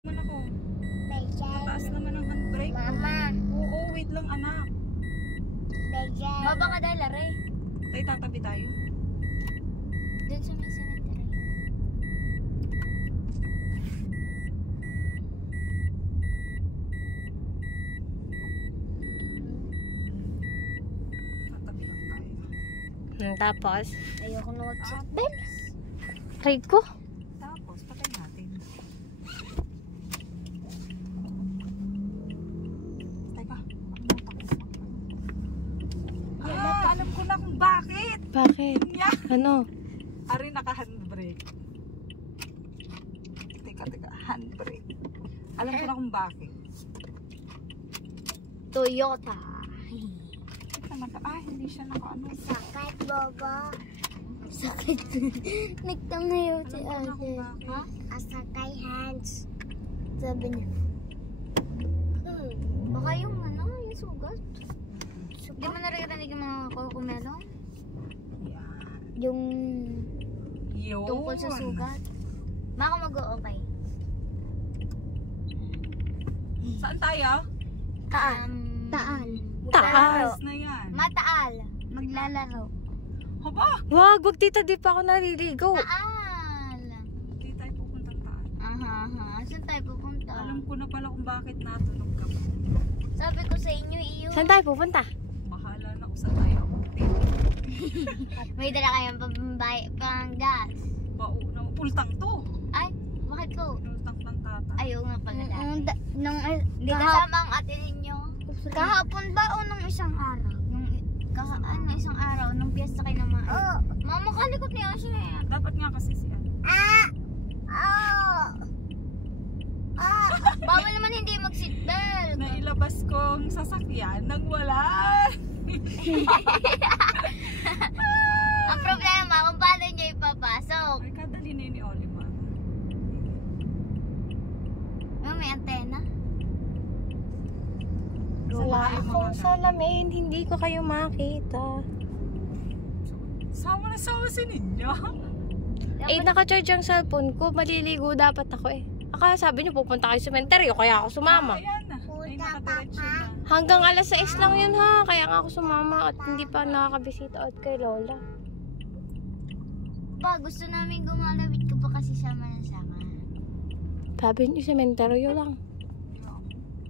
naman ako. Mataas naman ang handbrake. Mama. Oo, wait lang anak. Baba ka dahil, Are. Tayo tatabi tayo. Doon sa may cemetery. Tatabi lang tayo. Tapos? Ayoko na mag-seatbelts. Try ko. Tapos, patay natin. Teka. Alam ko na kung bakit. Bakit? Yeah. Ano? Ari naka-handbrake. Teka. Handbrake. Alam ko na kung bakit. Toyota. Hindi siya naka-ano. Sakit, Baba. Sakit. Nagtam na yun si Alam ko na Ate. kung bakit. Asakay hands. Sabi niya. Baka yung ano, yung sugat. Hindi mo naririnig yung mga kukumelong? Yan. Yung Yun. tungkol sa sugat. Maka mag-o-okay. Saan tayo? Taan. Taan. Taas na yan. Mataal. Maglalaro. Haba! Wag tita, di pa ako naliligo. Taal. Hindi tayo pupuntang taan. Aha. Saan tayo pupunta? Alam ko na pala kung bakit natunog ka pa. Sabi ko sa inyo iyo. Saan tayo pupunta? Bahala na kung saan tayo abutin. May dala kayong pang gas. Bao na. Pultang to. Ay, bakit ko? Pultang ng tata. Ayaw nga pala dati. Hindi kasama ang ate ninyo. Kahapon ba o nung isang araw? Isang araw, nung piyesta kayo naman. Mama, kalikot niya siya. Dapat nga kasi siya. Bawal naman hindi mag-seatbelt. Nailabas kong sasakyan nang wala. Ang problema kung paano niyo ipapasok. Ay, kadali na yun ni Olimar. May antena. Wala akong salamin, hindi ko kayo makita. Sama na sama si Ninyo. Eh, naka-charge ang cellphone ko. Maliligo dapat ako eh. Akala sabi niyo pupunta kayo sa cemetery, kaya ako sumama. Ayan na. Ay, nakadiretso na. Hanggang alas 6 lang yun ha. Kaya nga ako sumama at hindi pa nakakabisita at kay Lola. Pa, gusto namin gumalawit ka ba kasi sama na sama? Sabi niyo cemetery lang.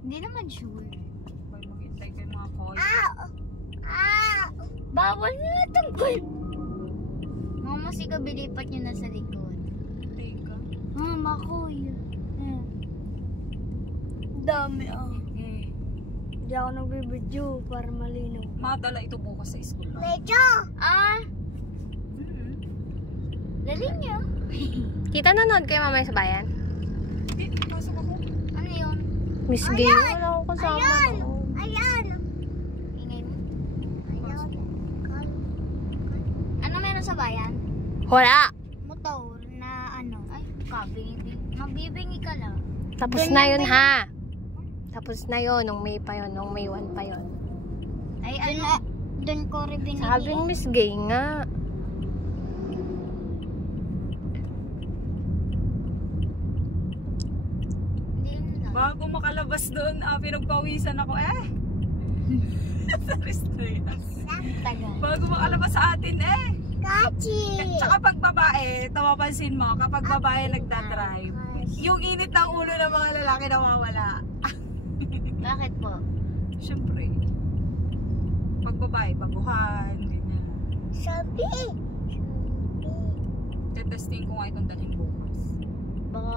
Hindi naman sure. May maghintay kayo mga koy. Bawal na tungkol. Mama, si kabilipat nyo na sa likod. Teka. Mama ko yun. Dami Hindi ako nagbibidyo para malinaw. Madala ito bukas sa school. Medyo! Dali nyo. Kita nanood kayo mamaya sa bayan? Hindi, pasok ako. Ano yun? Miss Gay, wala akong kasama. Ayan! Ingay mo. Ano meron sa bayan? Wala! Motor na ano? Ay, kabingi. Mabibingi ka lang. Tapos na yun ha. Tapos na yun, nung May pa yun, nung May 1 pa yun. Ay, ano? Doon ko rin binili. Sabi ng Miss Gay nga. Hindi na. Bago makalabas doon, pinagpawisan ako sa restaurant. Tagal. Bago makalabas sa atin Kachi! Tsaka pag babae, mapapansin mo, kapag babae nagdadrive, yung init ng ulo ng mga lalaki nawawala. Bakit po? Siyempre. Pag babae, baguhan, ganyan. Sabi! Tetesting ko nga itong dalhin bukas. Baka...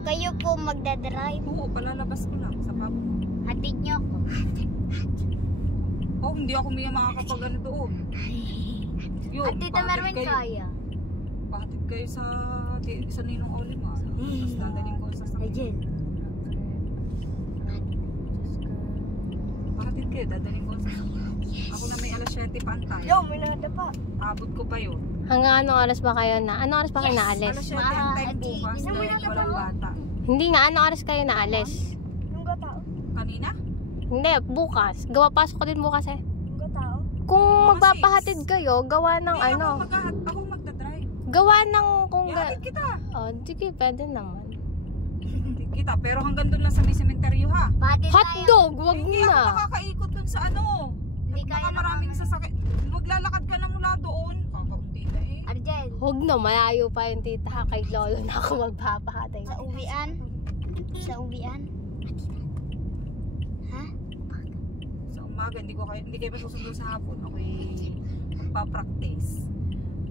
Kayo po magdadrive? Oo, palalabas ko lang sa pabo. Hatid niyo ako. Oh, hindi ako may makakapag ano doon. Yun, At Tita Merwin kaya? Pahatid kayo sa Ninong Olimar. Tapos dadaling ko sa sakit. Pahatid kayo, dadaling ko sa sakit. Ako na may alas 7 pantay. Yo, may nada pa. Abot ko pa yun. Hanggang anong oras ba kayo na? Anong oras ba kayo naalis? Alas 7 ang time bukas dahil walang bata. Hindi nga, anong oras kayo naalis? Nung tao? Kanina? Hindi, bukas. Gawa pasok ko din bukas eh. Nung tao? Kung Mga magpapahatid kayo, gawa ng Hindi ano. ako magdadrive. Gawa ng kung... Ihatid kita. Oh, sige, pwede naman. Hindi kita. Pero hanggang doon lang sa may sementeryo ha. Pati tayo. Hotdog, wag Hindi ako na. makakaikot doon sa ano. Hindi kaya Baka maraming sasakit. Maglalakad ka lang mula doon. Kakaunti na eh. Arjen. Huwag na, malayo pa yung tita. Kay lolo na ako magpapahatay. Sa uwian. Sa uwian. Ha? Sa umaga, hindi kayo masusundo sa hapon. Ako'y magpa-practice.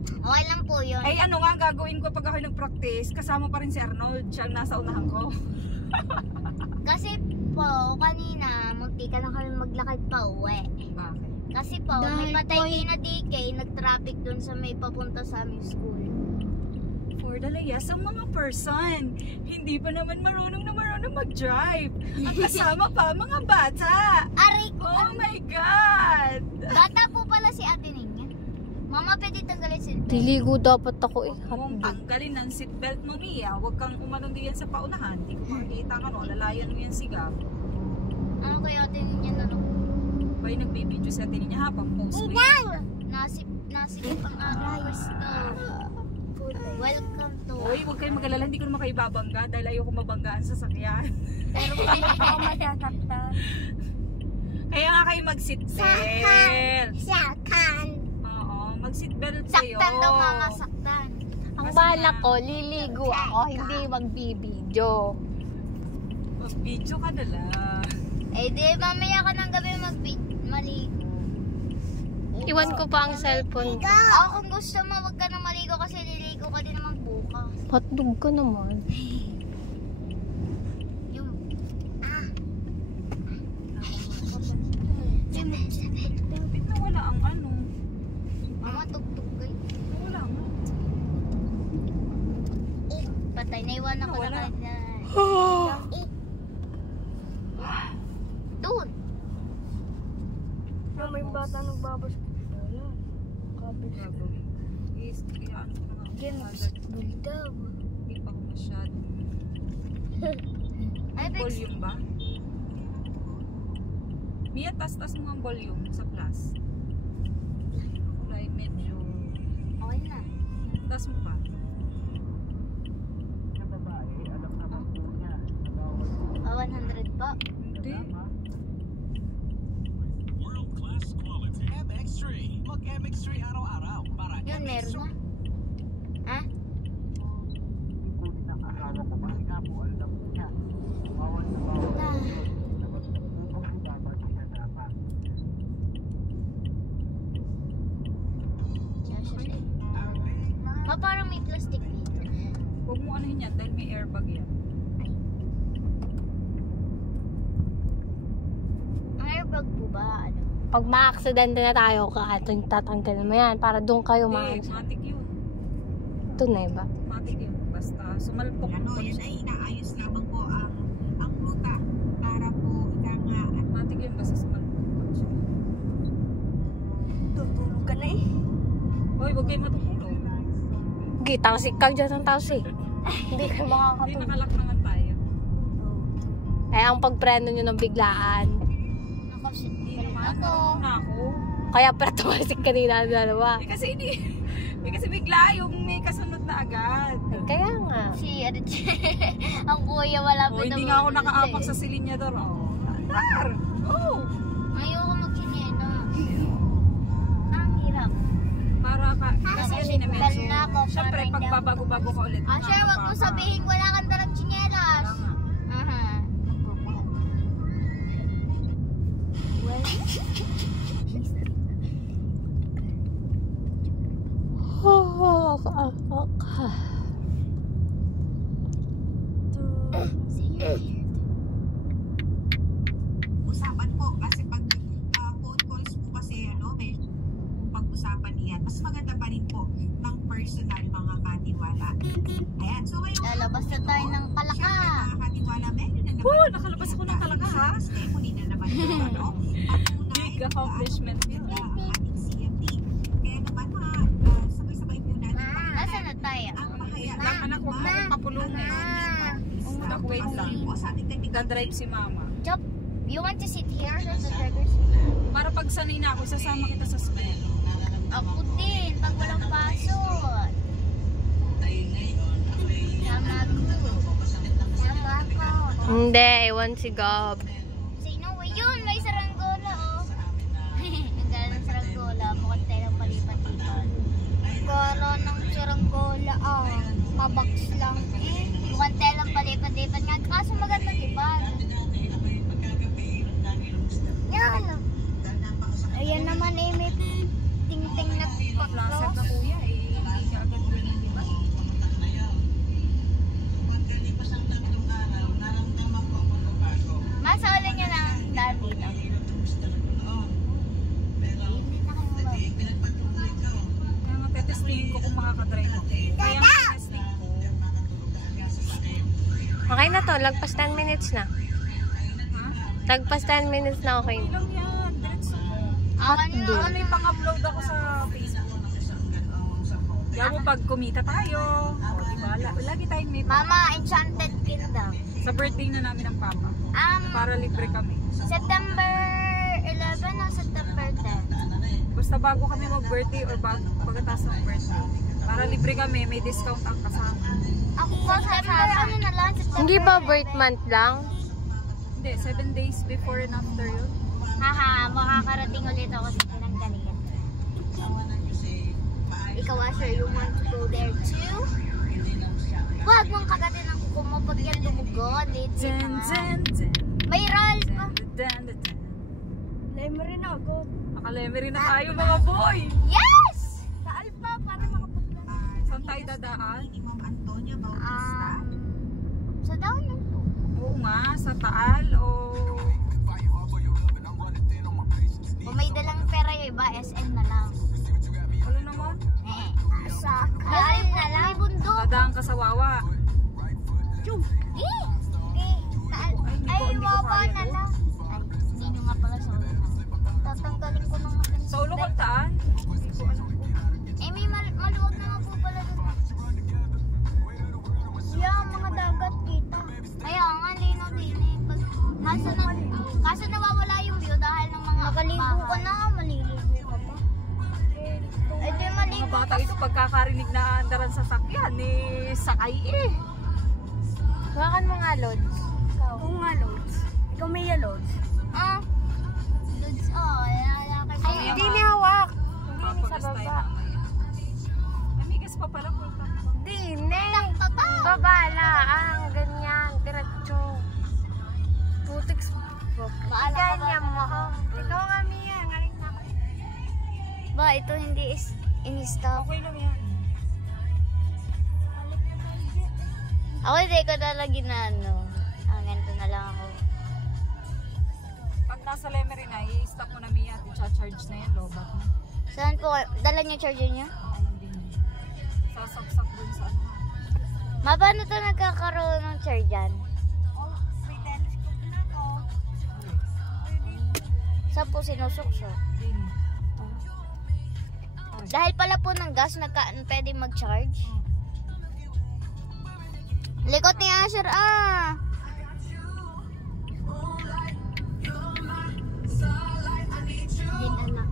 Okay lang po yun. Ay ano nga gagawin ko pag ako nag-practice, kasama pa rin si Arnold. Siya ang nasa unahan ko. Kasi po, kanina, munti ka na kami maglakad pa uwi. Bakit? Kasi po, may patay na DK, nag-traffic dun sa may papunta sa aming school. For the layas ang mga person, hindi pa naman marunong mag-drive. Ang kasama pa mga bata. Aray ko! Oh my God! Bata po pala si ate ninyo. Mama, pwede tanggalin si Liligo dapat ako eh. Huwag mong tanggalin ng seatbelt mo, Mia. Huwag kang umanon diyan sa paunahan. Hindi ko makikita ka, no? Lalayan mo yan sigaw. Ano kaya ate ninyo na lang? Bay, nagbibideo sa atin niya ha, pang-post mo. Nasip ang aras to. Welcome to. Uy, huwag kayong mag-alala, hindi ko naman kayo babangga dahil ayoko mabanggaan sa sakyan. Pero kung hindi ako matasaktan. Kaya nga kayo mag-seatbelt. Saktan. Oo, mag-seatbelt kayo. Saktan daw mama, saktan. Ang balak ko, liligo ako, hindi magbibideo. Mag-video ka na lang. Eh di, mamaya ka ng gabi maligo. Iwan ko pa ang cellphone ko. Ako kung gusto mo, wag ka na maligo kasi liligo ka din naman bukas. Hotdog ka naman. Yung, Bakit nawala ang ano? mama, tugtog kayo. Nawala nga. Patay, naiwan ako na Wala. kanina. Doon. May bata nagbabas. Wala. Kabis. Gagawin. Is, kaya ano ko na nga. Yan, hazard. buldaw. Hindi pa ako masyado. Ay, Bex. Volume ba? Mia, tas-tas mo ang volume sa plus. Kulay medyo... Okay na. Tas mo pa. Ah, 100 pa. Hindi. World-class quality. MX3. Mag-MX3 araw-araw para Yun, meron na. Ha? Ma, parang may plastic dito. Huwag mo ano yan dahil may airbag yan. Ang airbag po ba? Ano? Pag ma-accident na tayo, tatanggal mo yan para doon kayo Hindi, matik yun. Ito na ba? Matik yun. Basta sumalpok. Ano, yan ay inaayos lamang po ang ruta para po ika nga Matik yun. Basta sumalpok. Tutulog ka na eh. Hoy, huwag kayo matutulog. Okay, tausik ka dyan ng tausik. Hindi kayo Hindi makakatulog. nakalak naman tayo. Eh, ang pagpreno nyo ng biglaan. Ako, Hindi naman. ako. Marunong na ako. Kaya pala tumasik kanina ang dalawa. Eh kasi hindi. Eh kasi bigla yung may kasunod na agad. Kaya nga. Si Archie. Ang kuya wala pa Oh, hindi nga ako nakaapak sa silinyador. Oh, andar! Oh! Ayoko magsinyena. Ang hirap. Para ka, kasi Kasi yun na medyo, na ako para syempre hindi ako pagbabago-bago ka ulit. Ah, sure, wag mo sabihin wala kang dalang tsinelas. Aha. Well, usapan po kasi pag phone calls po kasi ano, may pag-usapan iyan. Mas maganda pa rin po ng personal mga katiwala. Ayan, so ngayon lalabas na tayo ng Kalaka. syempre mga katiwala, meron na naman. Oh, nakalabas ako ng Kalaka, ha? Stay muli na naman po, ano? Patunay, Big accomplishment yun. ang ating CFD. Kaya naman mga sabay-sabay po natin. Nasaan na tayo? Ang mahaya. Lang, anak, huwag mo akong papulungin. Anak, wait lang. Nagdadrive si mama. Job, you want to sit here sa driver's seat? Para pag sanay na ako, sasama kita sa school. Ako din, pag walang pasok. Sama ko. Sama ko. Hindi, ewan si Gab. Sino? Yun, may saranggola, oh. Ang gala ng saranggola. Mukhang tayo ng palipat-lipat. Gala ng saranggola, oh. Mabaks lang, eh. Mukhang tayo ng palipat-lipat nga. Kaso magandang lipat. Yan. Ayan naman, eh. May ting-ting na Placer ka kuya eh. Hindi ka agad yun, di ba? Masawalan niya lang daan dito. Kaya nga tetestingin ko kung makakadrive ako. Kaya nga tetesting ko. Okay na to, lagpas 10 minutes na. Ha? Lagpas 10 minutes na okay. Okay lang yan. Diretso mo. Hotdo. Ano yung pang-upload ako sa Facebook? Kaya mo pag kumita tayo. O diba? Lagi tayong may Mama, Enchanted Kingdom. sa birthday na namin ng papa. Para libre kami. September 11 o September 10? Basta bago kami mag-birthday or pagkatapos ng birthday. Para libre kami, may discount ang kasama. Ako po, September ano na lang? September Hindi ba birth month lang? Hindi, 7 days before and after yun. Haha, makakarating ulit ako sa pinanggalingan. Ikaw, Asher, you want to go there too? Huwag mong kagatin ang kuko mo pag yan dumugod. May roll pa. Lemery na ako. Nakalemery na tayo mga boy! Yes! Sa Alpha para makapaglan. Saan tayo dadaan? Ma'am Antonia Bautista. Sa down yun po. Oo nga, sa Taal o... Kung may dalang pera yung iba, SM na lang. Ano naman? Sa Taal na lang. May bundok. Dadaan ka sa Wawa. Taal. Ay, hindi ko wawa kaya na doon. lang. Ay, hindi nyo nga pala sa ulo. Tatanggalin ko ng magandang. Sa ulo kong taan? Hindi ko alam po. Eh, may maluwag na nga po pala doon. Yeah, mga dagat kita. Kaya nga, lino din eh. Kaso nawawala yung view dahil ng mga Nakaligo ka bahay. na, maliligo ka pa. Ito yung Mga maligo. bata ito pagkakarinig na andaran sa sakyan eh, sakay eh. Hawakan mo nga, Lods. Oo nga, Lods. Ikaw may Lods. Lods, lalaki. Ay, hindi niya hawak. Papagas tayo mamaya. Amigas pa pala po. Hindi, babala. Ganyan, diretso. Putiks. Ganyan mo. Ikaw nga, Mia. Ngaling na ako. Ba, ito hindi is in-stop. Okay lang yan. Ako hindi ko talaga ginano. Ganito na lang ako. Pag nasa Lemery na, i-stop mo na Mia at i-charge na yan, lobat mo. Saan po? Dala niyo charger niyo? Oo, nandun yun. Sasaksak dun sa ano. Ma, paano ito nagkakaroon ng charge dyan? May telescope na ako. Saan po sinusuksok? Din. Dahil pala po ng gas, pwede mag-charge. Likot ni Asher, Din anak.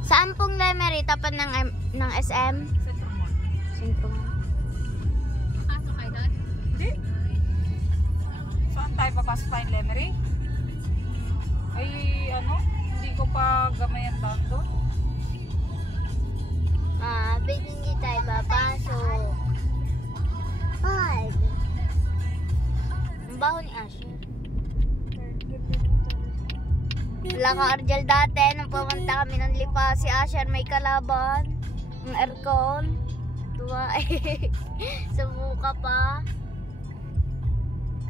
Saan pong Lemery? Tapat ng SM? Central Mall. Sentro. Hindi. Saan tayo papasok tayong Lemery? Ay, ano? Hindi ko pa gamayan doon doon. Hindi tayo papasok. Ay. Ang baho ni Asher. Wala ka Arjel dati. Nung pumunta kami ng Lipa, si Asher may kalaban. Ang aircon. Tuwa eh. Subuka pa.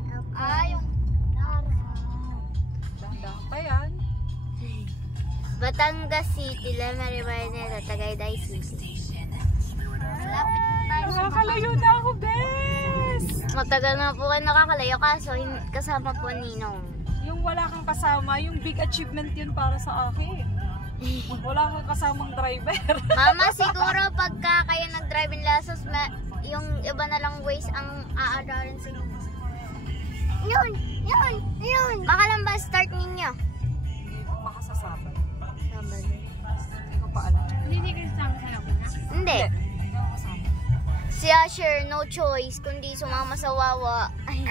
Yung Dahan-dahan pa yan. Batangas City, Lemery, Maynila, Tagaytay City. Lapit tayo sa Nakakalayo na ako, bes! Matagal na po kayo nakakalayo kaso kasama po Ninong. Yung wala kang kasama, yung big achievement yun para sa akin. Wala kang kasamang driver. Mama, siguro pagka kayo nag-driving lessons, yung iba na lang ways ang aararin sa inyo. Yun! Baka lang ba start ninyo? Baka sa Sabado. Sabado. Hindi ko pa alam. Hindi kasi sa Asher, no choice, kundi sumama sa Wawa. Ay.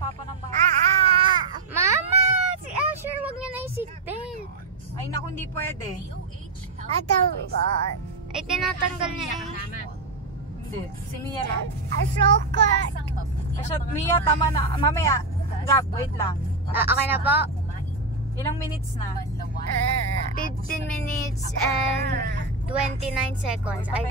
Papa ng bata. Mama! Si Asher, wag niya na yung seatbelt. Ay naku, hindi pwede. Ay, tinatanggal niya eh. Hindi. Si Mia lang. Asoka! Mia, tama na. Mamaya. Gab, wait lang. Okay na po? Ilang minutes na? 15 minutes and 29 seconds. Ay,